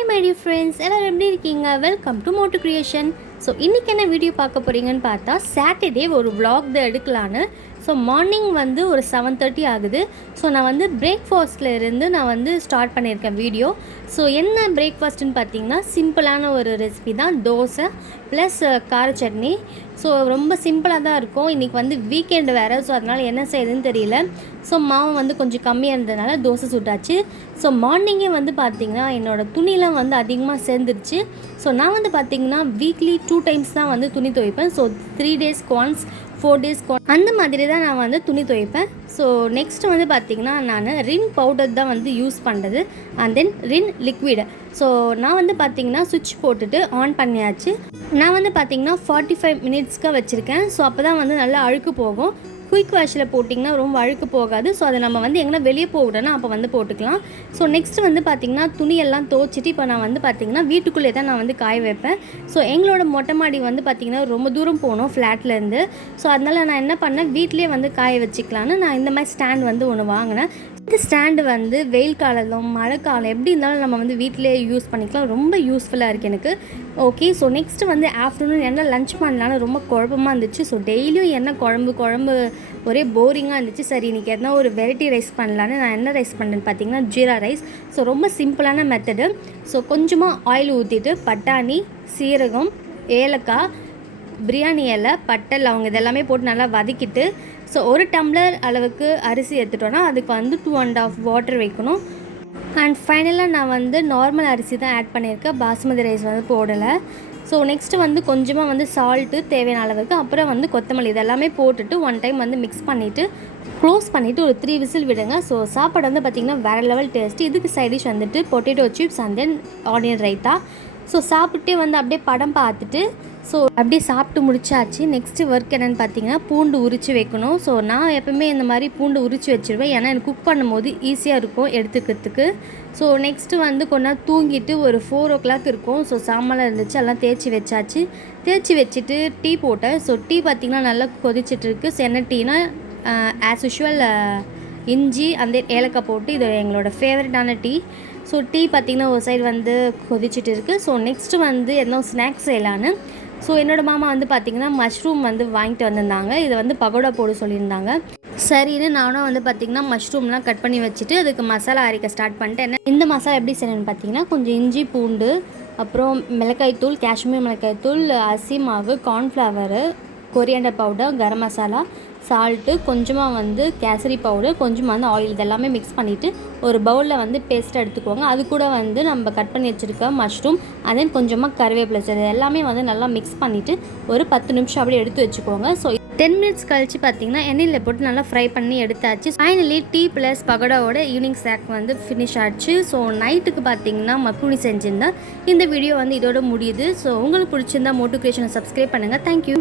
Hi my dear friends, எல்லாரும் எப்படி இருக்கீங்க? Welcome to motucreation. ஸோ இன்றைக்கி என்ன வீடியோ பார்க்க போகிறீங்கன்னு பார்த்தா சாட்டர்டே ஒரு vlog தான் எடுக்கலான்னு. ஸோ மார்னிங் வந்து ஒரு 7:30 ஆகுது. ஸோ நான் வந்து பிரேக்ஃபாஸ்ட்டில் இருந்து நான் வந்து ஸ்டார்ட் பண்ணியிருக்கேன் வீடியோ. ஸோ என்ன பிரேக்ஃபாஸ்ட்டுன்னு பார்த்தீங்கன்னா சிம்பிளான ஒரு ரெசிபி தான், தோசை ப்ளஸ் கார சட்னி. ஸோ ரொம்ப சிம்பிளாக தான் இருக்கும். இன்றைக்கி வந்து வீக்கெண்டு வேறு, ஸோ அதனால் என்ன செய்யுதுன்னு தெரியல. ஸோ மாவு வந்து கொஞ்சம் கம்மியாக இருந்ததுனால தோசை சுட்டாச்சு. ஸோ மார்னிங்கே வந்து பார்த்திங்கன்னா என்னோடய துணிலாம் வந்து அதிகமாக சேர்ந்துருச்சு. ஸோ நான் வந்து பார்த்திங்கன்னா வீக்லி 2 டைம்ஸ் தான் வந்து துணி துவைப்பேன். ஸோ 3 டேஸ்க்கு ஒன்ஸ் 4 டேஸ்க்கு அந்த மாதிரி தான் நான் வந்து துணி துவைப்பேன். ஸோ நெக்ஸ்ட் வந்து பார்த்திங்கன்னா நான் ரின் பவுடர் தான் வந்து யூஸ் பண்ணுறது, and then Rin liquid. So நான் வந்து பார்த்திங்கன்னா சுவிட்ச் போட்டுட்டு ஆன் பண்ணியாச்சு. நான் வந்து பார்த்திங்கன்னா 45 மினிட்ஸ்க்கு வச்சுருக்கேன். ஸோ அப்போ தான் வந்து நல்லா அழுக்கு போகும். குயிக் வாஷில் போட்டிங்கன்னா ரொம்ப அழுக்கு போகாது. ஸோ அதை நம்ம வந்து எங்கன்னா வெளியே போகணுன்னா அப்போ வந்து போட்டுக்கலாம். ஸோ நெக்ஸ்ட்டு வந்து பார்த்திங்கன்னா துணியெல்லாம் துவைச்சிட்டு இப்போ நான் வந்து பார்த்திங்கன்னா வீட்டுக்குள்ளே தான் நான் வந்து காய வைப்பேன். ஸோ எங்களோட மொட்டை மாடி வந்து பார்த்திங்கன்னா ரொம்ப தூரம் போகணும் ஃப்ளாட்லேருந்து. ஸோ அதனால் நான் என்ன பண்ணேன், வீட்லேயே வந்து காய வச்சுக்கலான்னு நான் இந்த மாதிரி ஸ்டாண்ட் வந்து ஒன்று வாங்கினேன். இந்த ஸ்டாண்டு வந்து வெயில் காலம் மழை காலம் எப்படி இருந்தாலும் நம்ம வந்து வீட்டிலே யூஸ் பண்ணிக்கலாம். ரொம்ப யூஸ்ஃபுல்லாக இருக்குது எனக்கு. ஓகே, ஸோ நெக்ஸ்ட்டு வந்து ஆஃப்டர்நூன் என்ன லன்ச் பண்ணலான்னு ரொம்ப குழப்பமாக இருந்துச்சு. ஸோ டெய்லியும் என்ன குழம்பு ஒரே போரிங்காக இருந்துச்சு. சரி இன்றைக்கி எதனா ஒரு வெரைட்டி ரைஸ் பண்ணலான்னு நான் என்ன ரைஸ் பண்ணேன்னு பார்த்தீங்கன்னா ஜீரா ரைஸ். ஸோ ரொம்ப சிம்பிளான மெத்தடு. ஸோ கொஞ்சமாக ஆயில் ஊற்றிட்டு பட்டாணி, சீரகம், ஏலக்காய், பிரியாணி இலை, பட்டை, லவங்க இதெல்லாமே போட்டு நல்லா வதக்கிட்டு, ஸோ 1 டம்ளர் அளவுக்கு அரிசி எடுத்துட்டோன்னா அதுக்கு வந்து 2.5 வாட்டர் வைக்கணும். அண்ட் ஃபைனலாக நான் வந்து நார்மல் அரிசி தான் ஆட் பண்ணியிருக்கேன், பாஸ்மதி ரைஸ் வந்து போடலை. ஸோ நெக்ஸ்ட்டு வந்து கொஞ்சமாக வந்து சால்ட்டு தேவையான அளவுக்கு, அப்புறம் வந்து கொத்தமல்லி இதெல்லாமே போட்டுட்டு 1 டைம் வந்து மிக்ஸ் பண்ணிவிட்டு க்ளோஸ் பண்ணிவிட்டு ஒரு 3 விசில் விடுங்க. ஸோ சாப்பாடு வந்து பார்த்திங்கன்னா வேறு லெவல் டேஸ்ட்டு. இதுக்கு சைடிஷ் வந்துட்டு potato chips and then onion raita. So சாப்பிட்டே வந்து அப்படியே படம் பார்த்துட்டு ஸோ அப்படியே சாப்பிட்டு முடிச்சாச்சு. நெக்ஸ்ட்டு ஒர்க் என்னென்னு பார்த்தீங்கன்னா பூண்டு உரித்து வைக்கணும். ஸோ நான் எப்போவுமே இந்த மாதிரி பூண்டு உரித்து வச்சுருவேன், ஏன்னா எனக்கு குக் பண்ணும்போது ஈஸியாக இருக்கும் எடுத்துக்கிறதுக்கு. ஸோ நெக்ஸ்ட்டு வந்து கொஞ்ச நேரம் தூங்கிட்டு ஒரு 4 o'clock இருக்கும். ஸோ சாமான்லாம் இருந்துச்சு, எல்லாம் தேய்ச்சி வச்சாச்சு. தேய்ச்சி வச்சுட்டு டீ போட்டேன். ஸோ டீ பார்த்திங்கன்னா நல்லா கொதிச்சிட்ருக்கு. ஸோ என்ன டீனா ஆஸ் யூஷுவல் இஞ்சி அந்த ஏலக்காய் போட்டு, இது எங்களோட ஃபேவரட்டான டீ. ஸோ டீ பார்த்திங்கன்னா ஒரு சைடு வந்து கொதிச்சுட்டு இருக்குது. ஸோ நெக்ஸ்ட்டு வந்து எதுவும் ஸ்நாக்ஸ் செய்யலான்னு. ஸோ என்னோடய மாமா வந்து பார்த்திங்கன்னா மஷ்ரூம் வந்து வாங்கிட்டு வந்திருந்தாங்க. இதை வந்து பகோடா போட சொல்லியிருந்தாங்க. சரின்னு நானும் வந்து பார்த்திங்கன்னா மஷ்ரூம்லாம் கட் பண்ணி வச்சுட்டு அதுக்கு மசாலா அரைக்க ஸ்டார்ட் பண்ணிட்டேன். இந்த மசாலா எப்படி செய்யணும்னு பார்த்திங்கன்னா கொஞ்சம் இஞ்சி, பூண்டு, அப்புறம் மிளகாய்த்தூள், காஷ்மீர் மிளகாய்த்தூள், அரிசி மாவு, cornflour, coriander powder, garam masala, salt, கொஞ்சமாக வந்து கேசரி பவுடர், கொஞ்சமாக வந்து ஆயில் இதெல்லாமே மிக்ஸ் பண்ணிவிட்டு ஒரு பவுலில் வந்து பேஸ்ட்டாக எடுத்துக்கோங்க. அது கூட வந்து நம்ம கட் பண்ணி வச்சுருக்க மஷ்ரூம் and then கொஞ்சமாக கருவேப்பிலை, இது எல்லாமே வந்து நல்லா மிக்ஸ் பண்ணிவிட்டு ஒரு 10 நிமிஷம் அப்படியே எடுத்து வச்சுக்கோங்க. ஸோ 10 மினிட்ஸ் கழிச்சு பார்த்திங்கன்னா எண்ணெயில் போட்டு நல்லா ஃப்ரை பண்ணி எடுத்தாச்சு. ஃபைனலி டீ ப்ளஸ் பகோடாவோட ஈவினிங் ஸ்நாக் வந்து ஃபினிஷ் ஆச்சு. ஸோ நைட்டுக்கு பார்த்திங்கன்னா மக்ரூனி செஞ்சுருந்தேன். இந்த வீடியோ வந்து இதோட முடியுது. ஸோ உங்களுக்கு பிடிச்சிருந்தா motucreation சப்ஸ்கிரைப் பண்ணுங்கள். தேங்க்யூ.